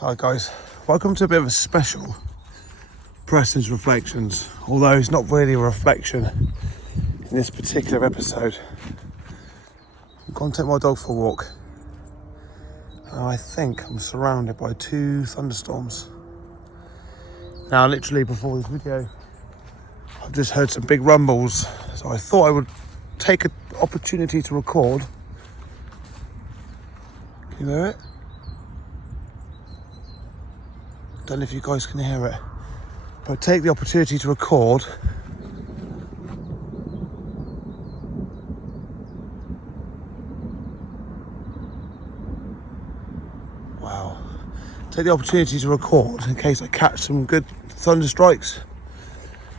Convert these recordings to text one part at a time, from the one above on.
Hi guys, welcome to a bit of a special Preston's Reflections, although it's not really a reflection in this particular episode. I'm going to take my dog for a walk and I think I'm surrounded by 2 thunderstorms. Now literally before this video I've just heard some big rumbles, so I thought I would take an opportunity to record. Can you hear it? Don't know if you guys can hear it, but take the opportunity to record take the opportunity to record in case I catch some good thunder strikes.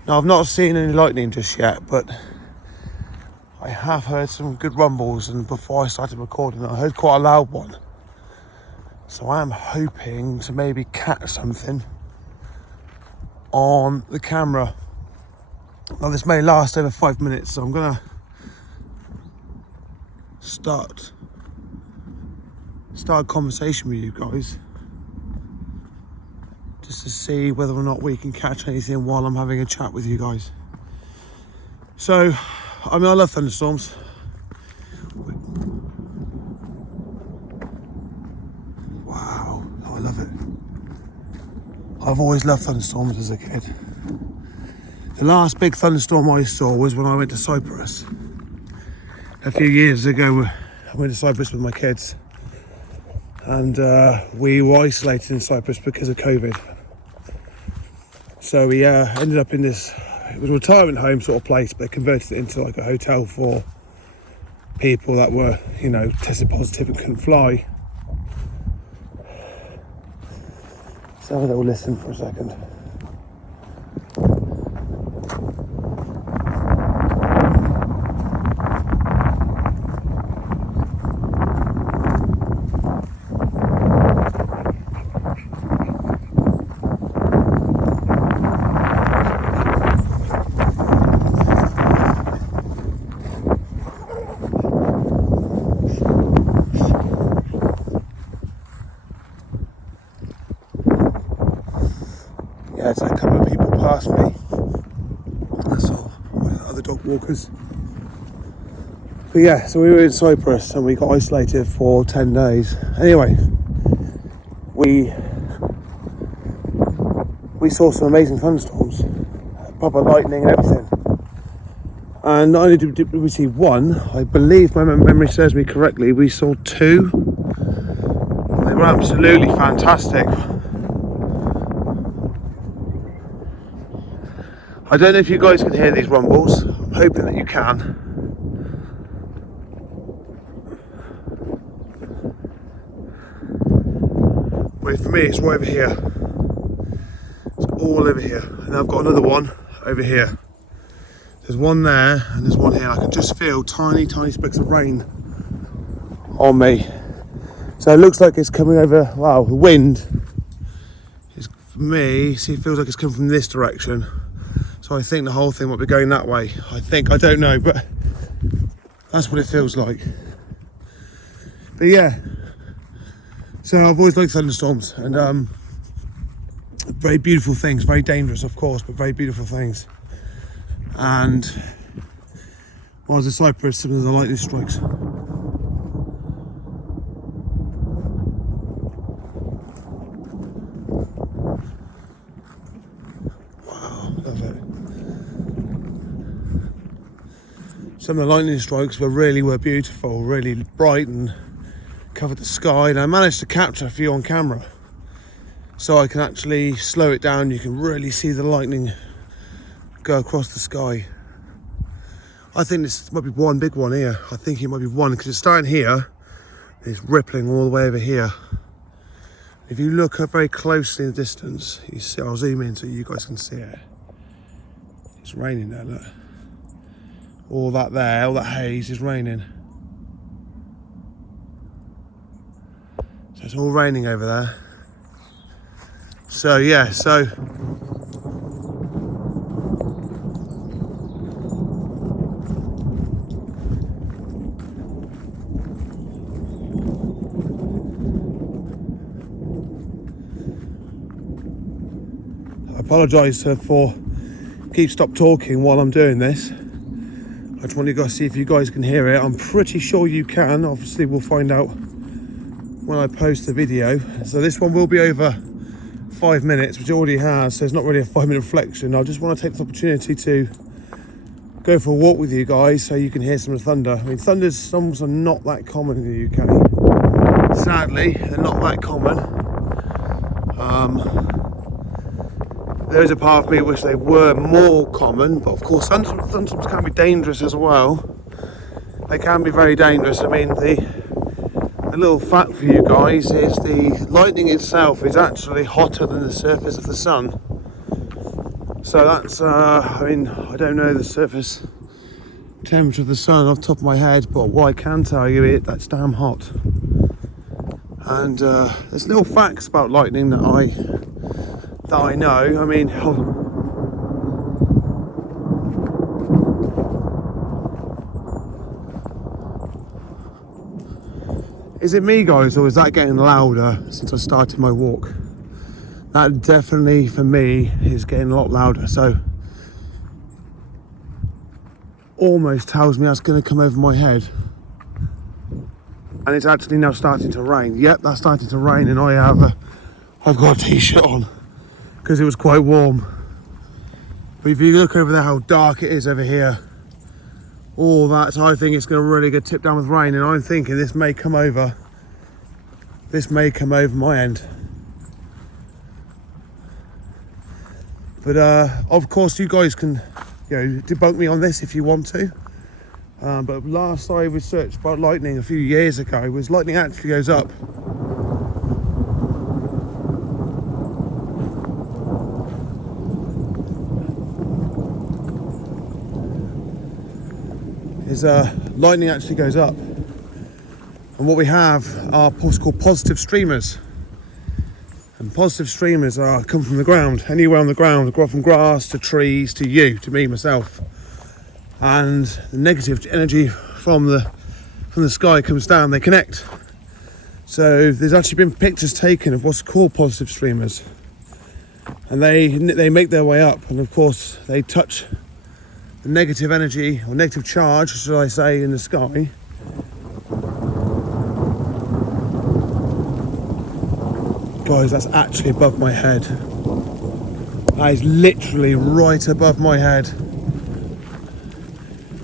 Now I've not seen any lightning just yet, but I have heard some good rumbles, and before I started recording I heard quite a loud one. So I am hoping to maybe catch something on the camera. Now this may last over 5 minutes, so I'm gonna start a conversation with you guys just to see whether or not we can catch anything while I'm having a chat with you guys. So, I love thunderstorms. Wow, I love it. I've always loved thunderstorms as a kid. The last big thunderstorm I saw was when I went to Cyprus. A few years ago, I went to Cyprus with my kids, and we were isolated in Cyprus because of COVID. So we ended up in this, it was a retirement home sort of place, but they converted it into like a hotel for people that were, tested positive and couldn't fly. Let's have a little listen for a second. Yeah, it's like a couple of people past me. That's all, other dog walkers. But yeah, so we were in Cyprus and we got isolated for 10 days. Anyway, we saw some amazing thunderstorms, proper lightning and everything. And not only did we see one, I believe my memory serves me correctly, we saw 2. They were absolutely fantastic. I don't know if you guys can hear these rumbles. I'm hoping that you can. But for me, it's right over here. It's all over here. And I've got another one over here. There's one there and there's one here. I can just feel tiny specks of rain on me. So it looks like it's coming over, wow, the wind is, for me, see, it feels like it's coming from this direction. So I think the whole thing might be going that way. I don't know, but that's what it feels like. But yeah, so I've always liked thunderstorms, and very beautiful things, very dangerous of course, but very beautiful things. And while I was in Cyprus, some of the lightning strikes. Wow, love it. Some of the lightning strikes were beautiful, really bright and covered the sky, and I managed to capture a few on camera. So I can actually slow it down, you can really see the lightning go across the sky. I think this might be one big one here. I think it might be one, because it's starting here, it's rippling all the way over here. If you look up very closely in the distance, you see, I'll zoom in so you guys can see it. It's raining there, look. All that there, all that haze is raining. So it's all raining over there. So yeah, apologise for stop talking while I'm doing this. I just want you guys to see if you guys can hear it. I'm pretty sure you can. Obviously we'll find out when I post the video. So this one will be over 5 minutes, which it already has, so it's not really a 5 minute reflection. I just want to take this opportunity to go for a walk with you guys so you can hear some of the thunder. I mean, thunderstorms are not that common in the UK. Sadly, they're not that common. There is a part of me wish they were more common, but of course thunderstorms can be dangerous as well. They can be very dangerous. I mean, the little fact for you guys is the lightning itself is actually hotter than the surface of the sun. So that's, I mean, I don't know the surface temperature of the sun off the top of my head, but what I can tell you is that's damn hot. And there's little facts about lightning that I know. I mean, is it me guys, or is that getting louder since I started my walk? That definitely for me is getting a lot louder, so almost tells me that's going to come over my head. And it's actually now starting to rain. Yep, that's starting to rain, and I've got a t-shirt on because it was quite warm. But if you look over there how dark it is over here, all that, so I think it's going to really get tipped down with rain, and I'm thinking this may come over my end. But of course you guys can, you know, debunk me on this if you want to. But last I researched about lightning a few years ago was lightning actually goes up. Lightning actually goes up, and what we have are what's called positive streamers. And positive streamers come from the ground, anywhere on the ground, from grass to trees to you, to me, myself. And the negative energy from the sky comes down, they connect. So there's actually been pictures taken of what's called positive streamers, and they make their way up, and of course they touch the negative energy, or negative charge, should I say, in the sky. Guys, that's actually above my head. That is literally right above my head.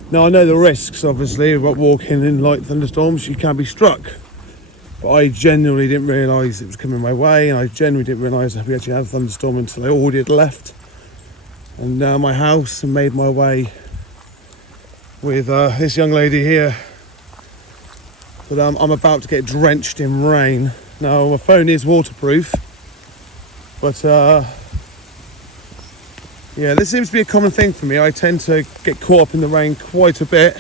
Now I know the risks, obviously, about walking in light thunderstorms. You can be struck. But I genuinely didn't realise it was coming my way, and I genuinely didn't realise that we actually had a thunderstorm until I already had left and my house and made my way with this young lady here. But I'm about to get drenched in rain. Now my phone is waterproof, but yeah, this seems to be a common thing for me. I tend to get caught up in the rain quite a bit.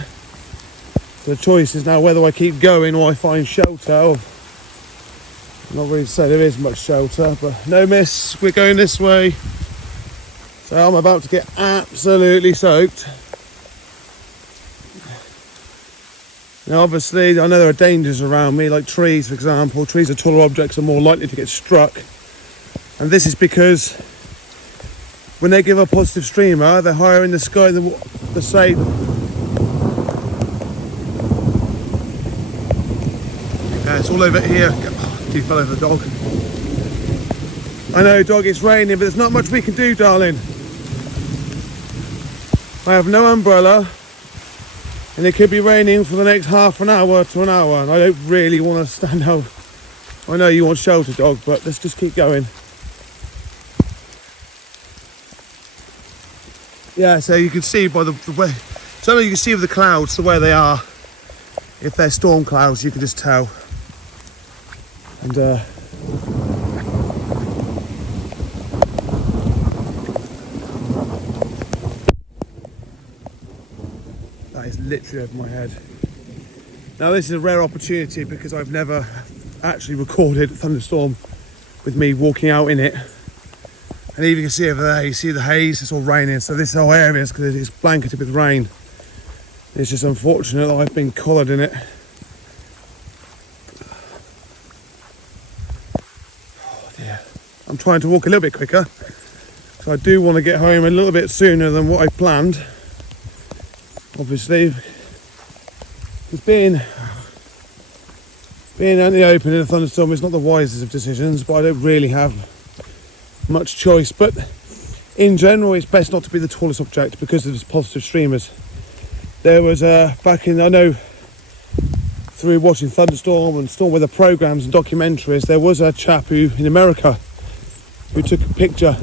So the choice is now whether I keep going or I find shelter. I'm not really to say there is much shelter, but no miss, we're going this way. So I'm about to get absolutely soaked. Now obviously I know there are dangers around me, like trees for example. Trees or taller objects are more likely to get struck. And this is because when they give a positive streamer, they're higher in the sky than the say. Yeah, it's all over here. You fell over the dog. I know, dog, it's raining, but there's not much we can do, darling. I have no umbrella, and it could be raining for the next half an hour to an hour, and I don't really want to stand out. I know you want shelter, dog, but let's just keep going. Yeah, so you can see by the way, so you can see with the clouds the way they are. If they're storm clouds, you can just tell. And that is literally over my head. Now this is a rare opportunity because I've never actually recorded a thunderstorm with me walking out in it. And even you can see over there, you see the haze, it's all raining. So this whole area is because it's blanketed with rain. It's just unfortunate that I've been collared in it. Oh dear. I'm trying to walk a little bit quicker. So I do want to get home a little bit sooner than what I planned. Obviously, it's being out in the open in a thunderstorm is not the wisest of decisions, but I don't really have much choice. But in general, it's best not to be the tallest object because of its positive streamers. There was back in, I know through watching Thunderstorm and storm weather programs and documentaries, there was a chap who in America who took a picture.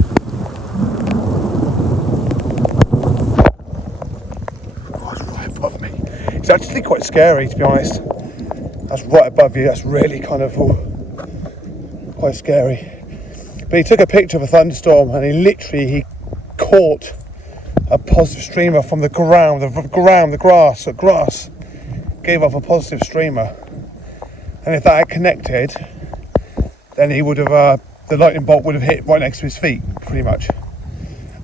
Oh, it's right above me. It's actually quite scary, to be honest. That's right above you. That's really kind of quite scary. But he took a picture of a thunderstorm and he caught a positive streamer from the ground, the grass gave off a positive streamer. And if that had connected, then he would have, the lightning bolt would have hit right next to his feet, pretty much.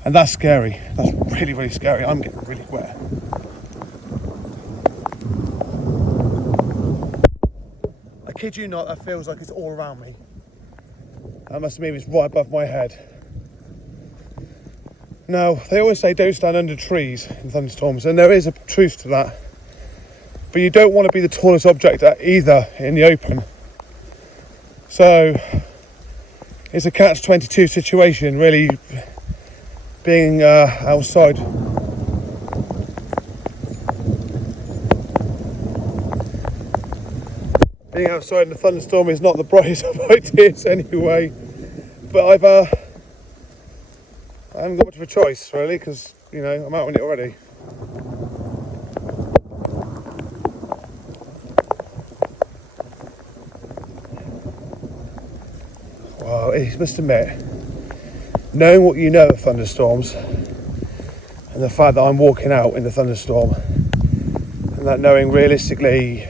And that's scary. That's really, really scary. I'm getting really wet. I kid you not, that feels like it's all around me. That must mean it's right above my head. Now, they always say don't stand under trees in thunderstorms, and there is a truth to that. But you don't want to be the tallest object either in the open. So, it's a catch-22 situation, really, being outside. Being outside in a thunderstorm is not the brightest of ideas anyway. But I haven't got much of a choice, really, because, you know, I'm out in it already. Well, I must admit, knowing what you know of thunderstorms, and the fact that I'm walking out in the thunderstorm, and that knowing realistically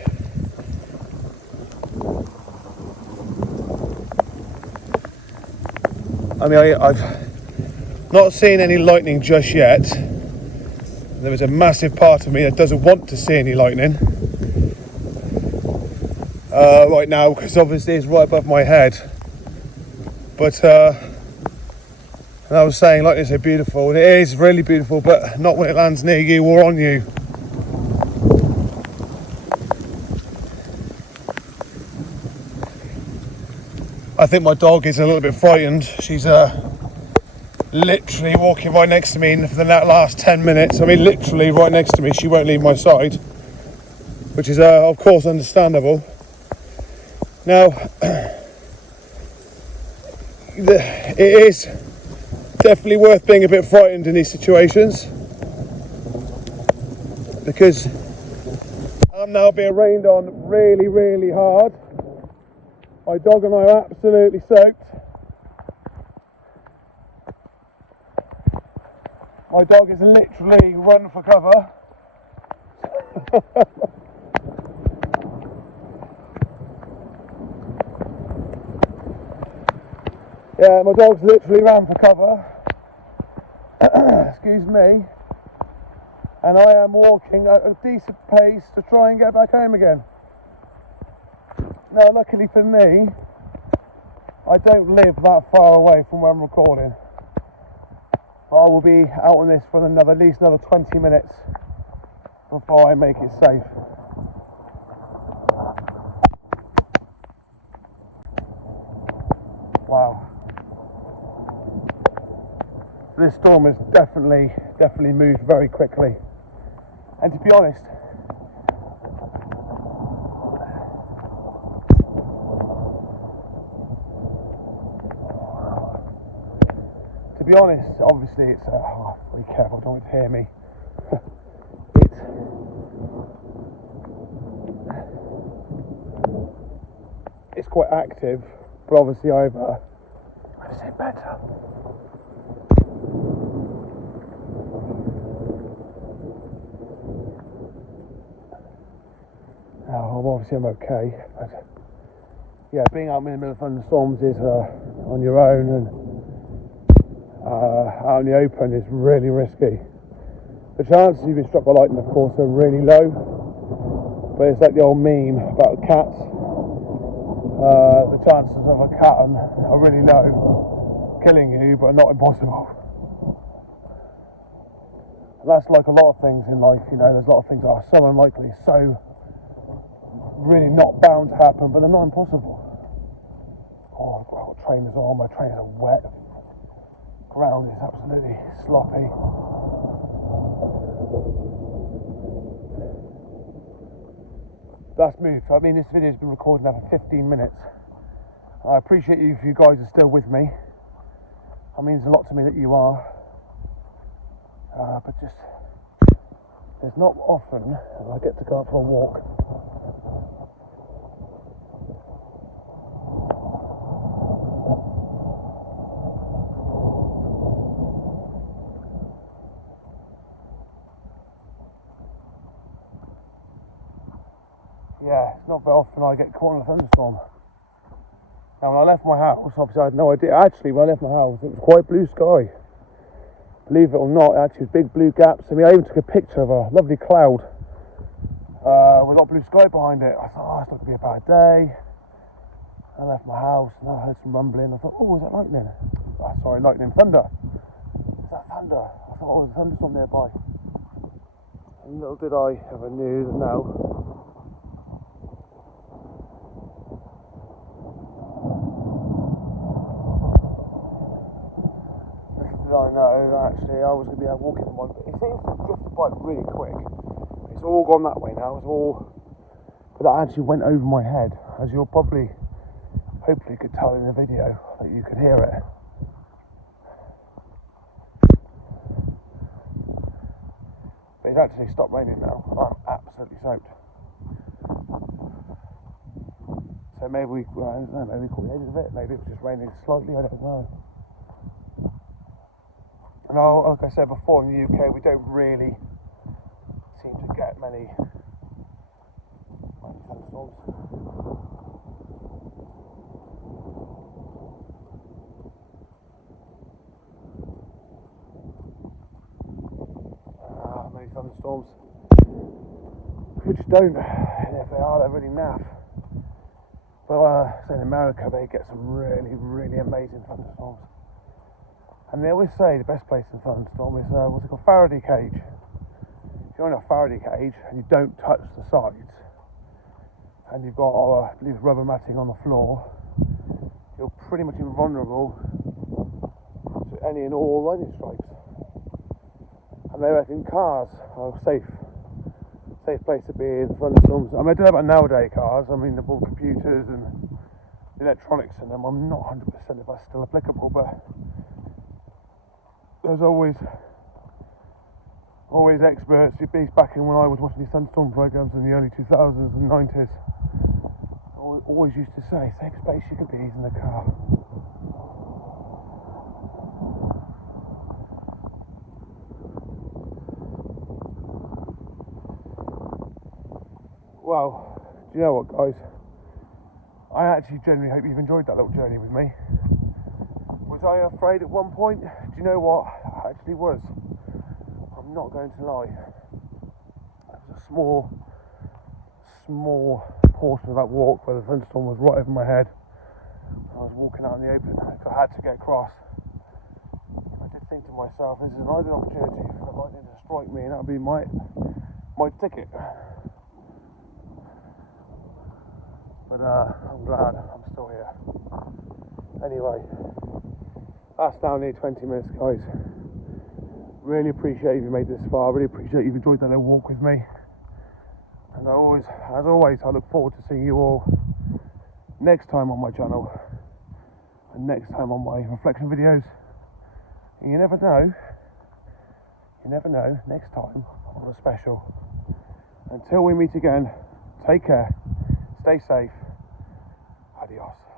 I've not seen any lightning just yet. There is a massive part of me that doesn't want to see any lightning right now, because obviously it's right above my head. But and I was saying, lightning is so beautiful, and it is really beautiful, but not when it lands near you or on you. I think my dog is a little bit frightened. She's literally walking right next to me for the last 10 minutes. I mean, literally right next to me. She won't leave my side, which is, of course, understandable. Now, it is definitely worth being a bit frightened in these situations, because I'm now being rained on really, really hard. My dog and I are absolutely soaked. My dog is literally run for cover. Yeah, my dog's literally ran for cover. Excuse me. And I am walking at a decent pace to try and get back home again. Now, luckily for me, I don't live that far away from where I'm recording. But I will be out on this for at least another 20 minutes before I make it safe. Wow. This storm has definitely moved very quickly. And to be honest, obviously it's, be careful, don't hear me. It's quite active, but obviously I've said better. Now, obviously I'm okay, but yeah, being out in the middle of thunderstorms is on your own and out in the open is really risky. The chances of being struck by lightning, of course, are really low, but it's like the old meme about cats. The chances of a cat are really low, killing you, but not impossible. And that's like a lot of things in life, you know, there's a lot of things that are so unlikely, so really not bound to happen, but they're not impossible. Oh, I've got trainers on, my trainers are wet. Ground is absolutely sloppy. That's moved. I mean, this video's been recorded now for 15 minutes. I appreciate you if you guys are still with me. It means a lot to me that you are. But just, it's not often that I get to go out for a walk. Yeah, it's not very often I get caught in a thunderstorm. Now, when I left my house, obviously I had no idea. Actually, when I left my house, it was quite blue sky. Believe it or not, actually, big blue gaps. I mean, I even took a picture of a lovely cloud with a lot of blue sky behind it. I thought, oh, it's not going to be a bad day. I left my house and I heard some rumbling. I thought, oh, is that lightning? Oh, sorry, lightning, thunder. Is that thunder? I thought, oh, there's a thunderstorm nearby. And little did I ever knew that now. I know that actually I was going to be out walking on one, but it seems to have drifted by really quick. It's all gone that way now. It's all, but that actually went over my head, as you'll probably, hopefully, could tell in the video that you could hear it. But it's actually stopped raining now. I'm absolutely soaked. So maybe I don't know. Maybe we caught the edge of it. Maybe it was just raining slightly. I don't know. And like I said before, in the UK, we don't really seem to get many thunderstorms. Many thunderstorms. We just don't. And if they are, they're really naff. But say in America, they get some really, really amazing thunderstorms. And they always say the best place in a thunderstorm is what's it called, Faraday cage. If you're in a Faraday cage and you don't touch the sides, and you've got, I believe, rubber matting on the floor, you're pretty much invulnerable to any and all lightning strikes. And they reckon cars are a safe place to be in thunderstorms. I mean, I don't know about nowadays cars. I mean, they've all computers and electronics in them. I'm not 100% if that's still applicable, but there's always experts. Back in when I was watching these thunderstorm programs in the early 2000s and 90s, I always used to say, safest place you could be is in the car. Well, do you know what, guys? I actually genuinely hope you've enjoyed that little journey with me. Was I afraid at one point? Do you know what? I actually was. I'm not going to lie. There was a small portion of that walk where the thunderstorm was right over my head. I was walking out in the open. If I had to get across, I did think to myself, this is an ideal opportunity for the lightning to strike me, and that would be my ticket. But I'm glad I'm still here. Anyway, that's now nearly 20 minutes, guys. Really appreciate if you made this far. Really appreciate you've enjoyed that little walk with me. And as always, I look forward to seeing you all next time on my channel and next time on my reflection videos. And you never know, next time on a special. Until we meet again, take care, stay safe, adios.